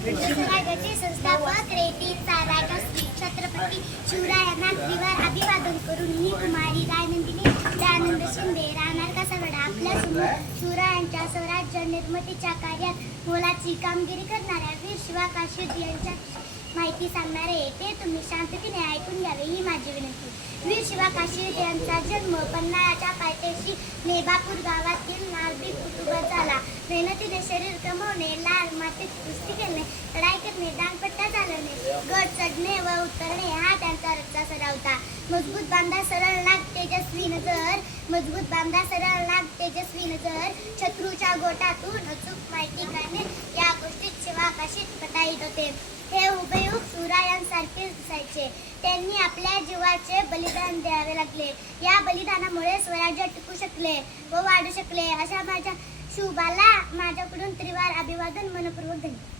स्वराज्याचे संस्थापक रेतीचा राजा श्री छत्रपती शिवरायांना त्रिवार अभिवादन करून ही कुमारी रायनंदिनी दयानंद शिंदे राहणार कासावडा आपल्यासमोर शिवरायांच्या स्वराज्य निर्मितीच्या कार्यात मोलाची कामगिरी करणाऱ्या वीर शिवा काशीद यांच्या माहिती सांगणार आहे. ते तुम्ही शांततेने ऐकून घ्यावे ही माझी विनंती. वीर शिवा काशीद यांचा जन्म पन्हाळ्याच्या पायथ्याशी नेबापूर गावातील नार्दिक कुटुंबात झाला. मेहनतीने शरीर कमवणे, लाल मातीत कुस्ती खेळणे, लढाई करणे, दांडपट्टा चालवणे, गड चढणे व उतरणे हा त्यांचा रोजचा सराव होता. मजबूत बांधा सरळ लाग तेजस्वी नजर, मजबूत बांधा सरळ लाग तेजस्वी नजर, शत्रूच्या गोटातून अचूक माहिती काढणे या गोष्टीत शिवा काशीद पटाईत होते. हे हुबेहूब शिवरायांसारखे दिसायचे. त्यांनी आपल्या जीवाचे बलिदान द्यावे लागले. या बलिदानामुळे स्वराज्य टिकू शकले व वाढू शकले. अशा माझ्या शुभाला माझ्याकडून त्रिवार अभिवादन मनपूर्वक धन्यवाद.